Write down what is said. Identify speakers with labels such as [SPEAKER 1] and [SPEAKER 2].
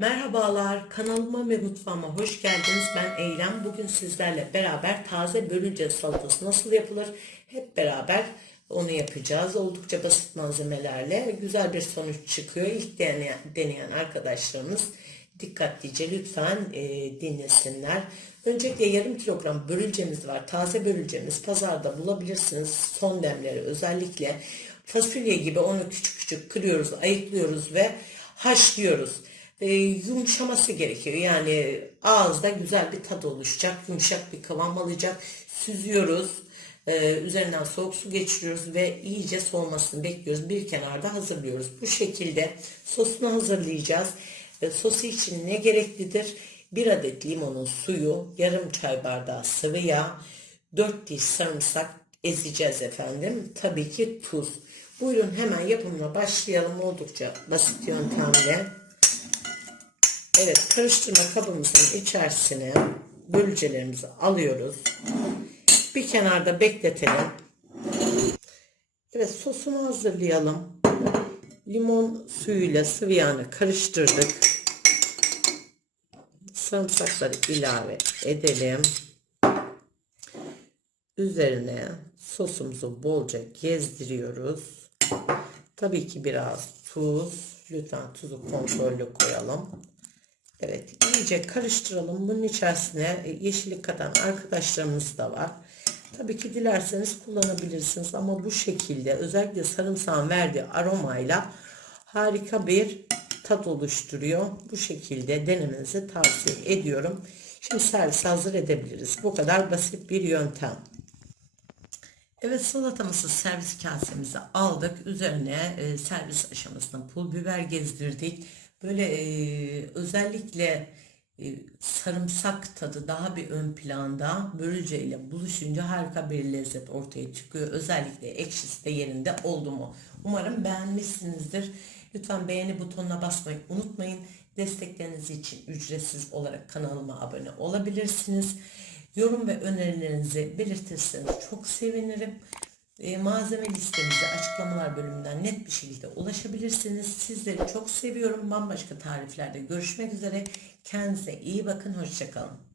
[SPEAKER 1] Merhabalar, kanalıma ve mutfağıma hoş geldiniz. Ben Eylem. Bugün sizlerle beraber taze börülce salatası nasıl yapılır? Hep beraber onu yapacağız. Oldukça basit malzemelerle güzel bir sonuç çıkıyor. İlk deneyen, deneyen arkadaşlarımız dikkatlice lütfen e, dinlesinler. Öncelikle yarım kilogram börülcemiz var. Taze börülcemiz pazarda bulabilirsiniz. Son demleri özellikle fasulye gibi onu küçük küçük kırıyoruz, ayıklıyoruz ve haşlıyoruz. E, yumuşaması gerekiyor. Yani ağızda güzel bir tat oluşacak, yumuşak bir kıvam alacak. Süzüyoruz. Ee, üzerinden soğuk su geçiriyoruz ve iyice soğumasını bekliyoruz. Bir kenarda hazırlıyoruz. Bu şekilde sosunu hazırlayacağız. Ee, sosu için ne gereklidir? Bir adet limonun suyu, yarım çay bardağı sıvı yağ, 4 diş sarımsak ezeceğiz efendim. Tabii ki tuz. Buyurun hemen yapımına başlayalım. Oldukça basit yöntemle. Evet karıştırma kabımızın içerisine bölücelerimizi alıyoruz. Bir kenarda bekletelim. Evet sosunu hazırlayalım. Limon suyuyla sıvı karıştırdık. Sarımsakları ilave edelim. Üzerine sosumuzu bolca gezdiriyoruz. Tabii ki biraz tuz. Lütfen tuzu kontrollü koyalım. Evet iyice karıştıralım. Bunun içerisine e, yeşillik katan arkadaşlarımız da var. Tabii ki dilerseniz kullanabilirsiniz ama bu şekilde özellikle sarımsağın verdiği aromayla harika bir tat oluşturuyor. Bu şekilde denemenizi tavsiye ediyorum. Şimdi servis hazır edebiliriz. Bu kadar basit bir yöntem. Evet salatamızı servis kasemize aldık. Üzerine e, servis aşamasında pul biber gezdirdik. Böyle e, özellikle e, sarımsak tadı daha bir ön planda börülce buluşunca harika bir lezzet ortaya çıkıyor. Özellikle ekşisi de yerinde oldu mu? Umarım beğenmişsinizdir. Lütfen beğeni butonuna basmayı unutmayın. Destekleriniz için ücretsiz olarak kanalıma abone olabilirsiniz. Yorum ve önerilerinizi belirtirseniz çok sevinirim. E, malzeme listemize açıklamalar bölümünden net bir şekilde ulaşabilirsiniz. Sizleri çok seviyorum. Bambaşka tariflerde görüşmek üzere. Kendinize iyi bakın. Hoşçakalın.